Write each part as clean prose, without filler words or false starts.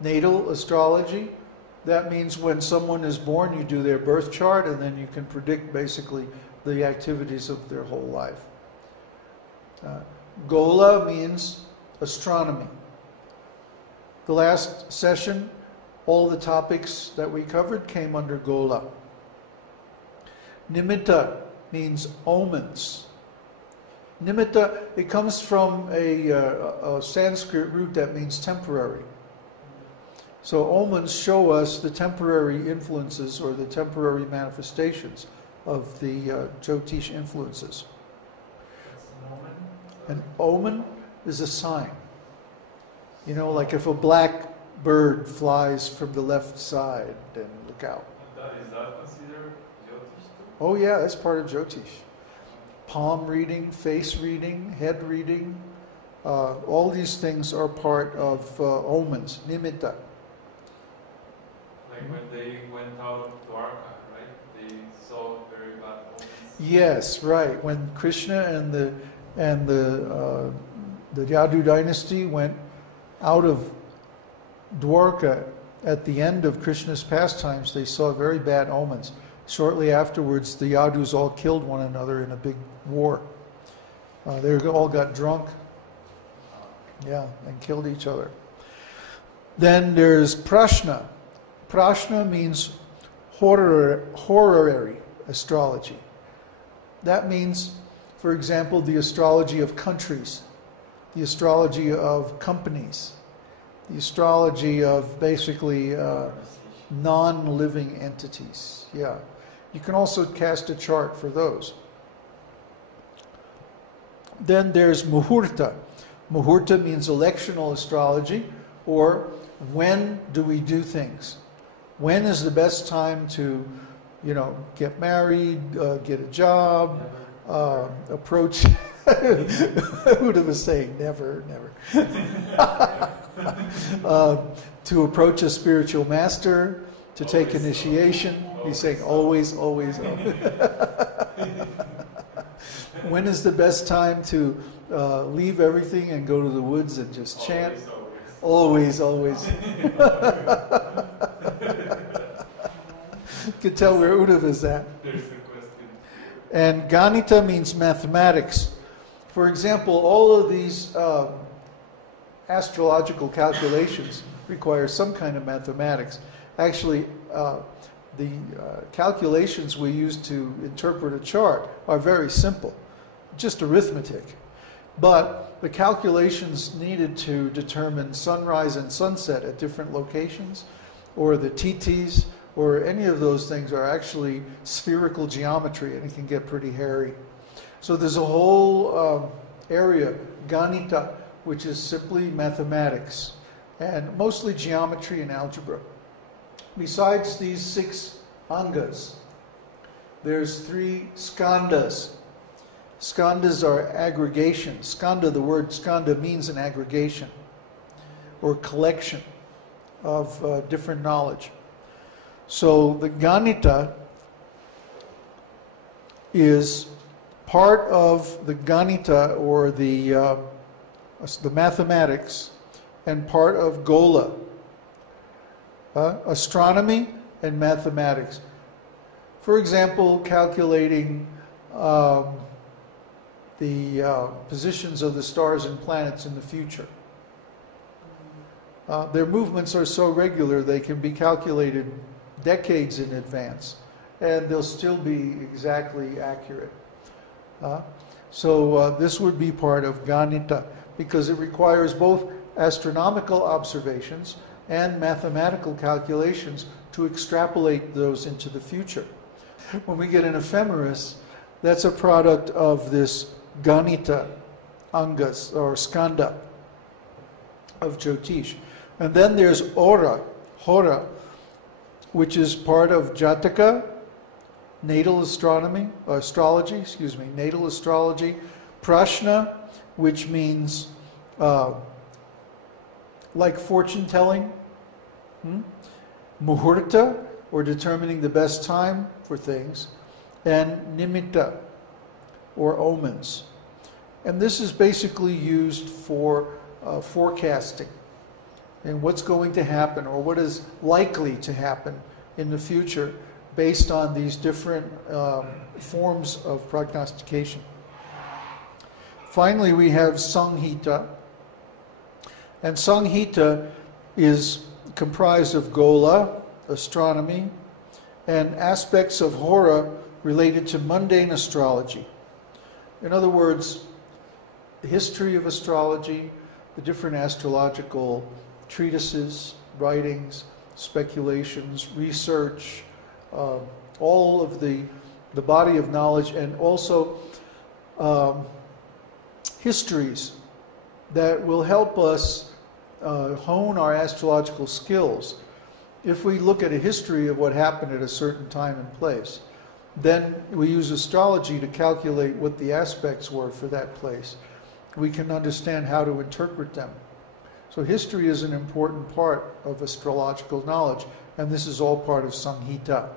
Natal astrology, that means when someone is born, you do their birth chart, and then you can predict basically the activities of their whole life. Gola means astronomy. The last session, all the topics that we covered came under Gola. Nimitta means omens. Nimitta, it comes from a Sanskrit root that means temporary. So omens show us the temporary influences or the temporary manifestations of the Jyotish influences. An omen is a sign. You know, like if a black bird flies from the left side, then look out. Is that considered Jyotish too? Oh yeah, that's part of Jyotish. Palm reading, face reading, head reading, all these things are part of omens, nimitta. Like when they went out of Dwarka, right? They saw very bad omens. Yes, right. When Krishna and the Yadu dynasty went out of Dwarka at the end of Krishna's pastimes, they saw very bad omens. Shortly afterwards, the Yadus all killed one another in a big war. They all got drunk, yeah, and killed each other. Then there's prashna. Prashna means horary astrology. That means, for example, the astrology of countries, the astrology of companies, the astrology of basically non-living entities. Yeah. You can also cast a chart for those. Then there's muhurta. Muhurta means electional astrology, or when do we do things? When is the best time to, you know, get married, get a job, approach, who'd have been saying never, never. To approach a spiritual master, to take initiation. He's saying always, always, always. When is the best time to leave everything and go to the woods and just chant? Always, always. You can tell where Uddhav is at. There's the question. And Ganita means mathematics. For example, all of these astrological calculations require some kind of mathematics. Actually, the calculations we use to interpret a chart are very simple, just arithmetic. But the calculations needed to determine sunrise and sunset at different locations, or the titis, or any of those things are actually spherical geometry, and it can get pretty hairy. So there's a whole area, Ganita, which is simply mathematics, and mostly geometry and algebra. Besides these 6 angas, there's 3 skandhas. Skandhas are aggregations. Skandha, the word skandha means an aggregation or collection of different knowledge. So the Ganita is part of the Ganita, or the mathematics, and part of Gola. Astronomy and mathematics. For example, calculating the positions of the stars and planets in the future. Their movements are so regular they can be calculated decades in advance, and they'll still be exactly accurate. So this would be part of Ganita, because it requires both astronomical observations and mathematical calculations to extrapolate those into the future. When we get an ephemeris, that's a product of this Ganita, Angas, or Skandha of Jyotish. And then there's Horā, which is part of Jataka, natal astrology, natal astrology, Prashna, which means like fortune telling, Muhurta, or determining the best time for things, and Nimitta, or omens. And this is basically used for forecasting. and what's going to happen or what is likely to happen in the future based on these different forms of prognostication. Finally, we have Samhita. And Samhita is comprised of Gola, astronomy, and aspects of Horā related to mundane astrology. In other words, the history of astrology, the different astrological treatises, writings, speculations, research, all of the body of knowledge, and also histories that will help us hone our astrological skills. If we look at a history of what happened at a certain time and place, then we use astrology to calculate what the aspects were for that place. We can understand how to interpret them. So history is an important part of astrological knowledge, and this is all part of Samhita.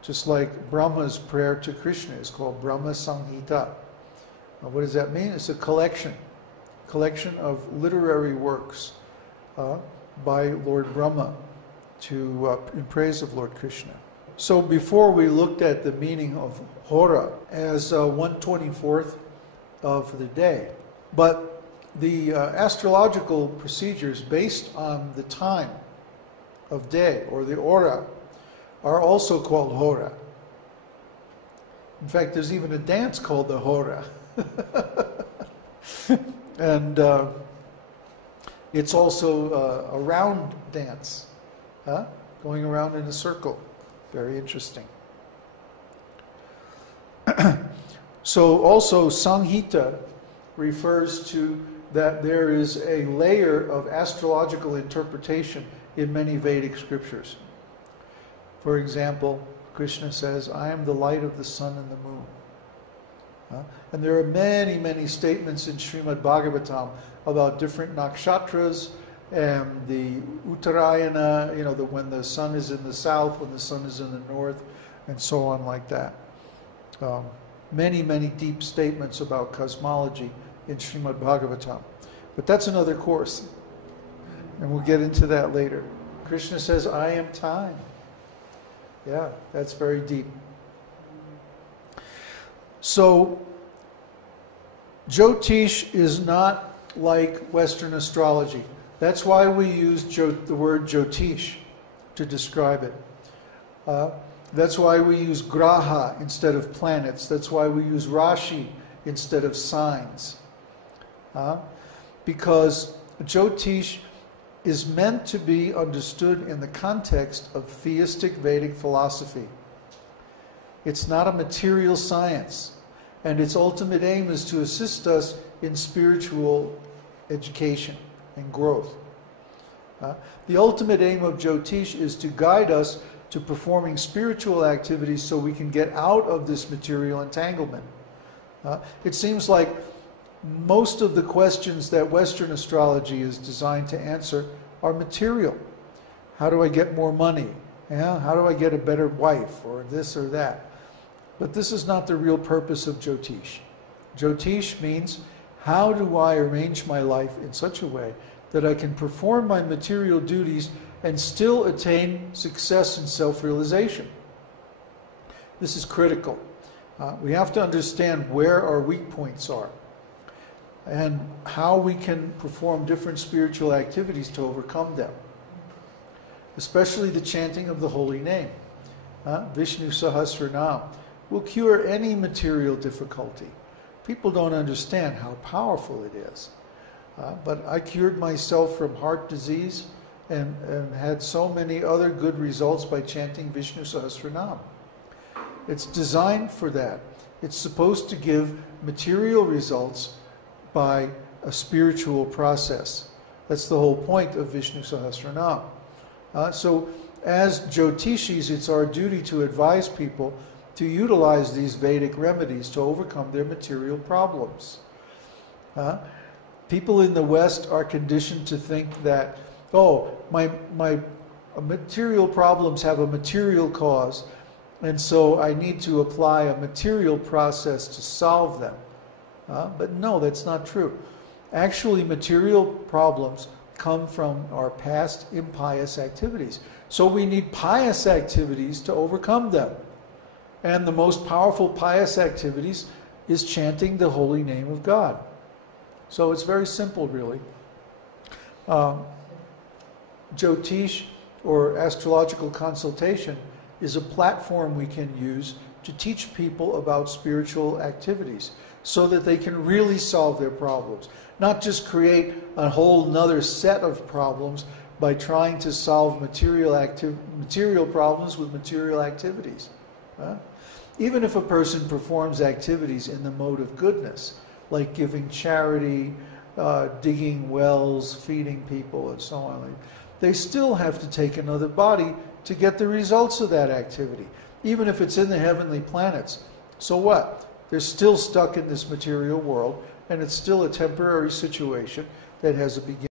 Just like Brahma's prayer to Krishna is called Brahma Samhita. What does that mean? It's a collection of literary works by Lord Brahma in praise of Lord Krishna. So before we looked at the meaning of Horā as 1/24th of the day, but the astrological procedures based on the time of day, or the Horā, are also called Horā. In fact, there's even a dance called the Horā. And it's also a round dance, going around in a circle. Very interesting. So also Samhita refers to that there is a layer of astrological interpretation in many Vedic scriptures. For example, Krishna says, I am the light of the sun and the moon. And there are many, many statements in Srimad Bhagavatam about different nakshatras and the Uttarayana, when the sun is in the south, when the sun is in the north, and so on like that. Many, many deep statements about cosmology in Srimad Bhagavatam. But that's another course, and we'll get into that later. Krishna says, I am time. Yeah, that's very deep. So, Jyotish is not like Western astrology. That's why we use the word Jyotish to describe it. That's why we use graha instead of planets. That's why we use Rashi instead of signs. Because Jyotish is meant to be understood in the context of theistic Vedic philosophy. It's not a material science, and its ultimate aim is to assist us in spiritual education and growth. The ultimate aim of Jyotish is to guide us to performing spiritual activities so we can get out of this material entanglement. It seems like most of the questions that Western astrology is designed to answer are material. How do I get more money? How do I get a better wife, or this or that? But this is not the real purpose of Jyotish. Jyotish means, how do I arrange my life in such a way that I can perform my material duties and still attain success and self-realization? This is critical. We have to understand where our weak points are and how we can perform different spiritual activities to overcome them, especially the chanting of the holy name. Vishnu Sahasranam will cure any material difficulty. People don't understand how powerful it is. But I cured myself from heart disease and had so many other good results by chanting Vishnu Sahasranam. It's designed for that. It's supposed to give material results by a spiritual process. That's the whole point of Vishnu Sahasranam. So as Jyotishis, it's our duty to advise people to utilize these Vedic remedies to overcome their material problems. People in the West are conditioned to think that, my material problems have a material cause, and so I need to apply a material process to solve them. But no, that's not true. Actually, material problems come from our past impious activities. So we need pious activities to overcome them. And the most powerful pious activities is chanting the holy name of God. So it's very simple, really. Jyotish, or astrological consultation, is a platform we can use to teach people about spiritual activities so that they can really solve their problems. Not just create a whole nother set of problems by trying to solve material problems with material activities. Even if a person performs activities in the mode of goodness, like giving charity, digging wells, feeding people, and so on, they still have to take another body to get the results of that activity, even if it's in the heavenly planets. So what? They're still stuck in this material world, and it's still a temporary situation that has a beginning.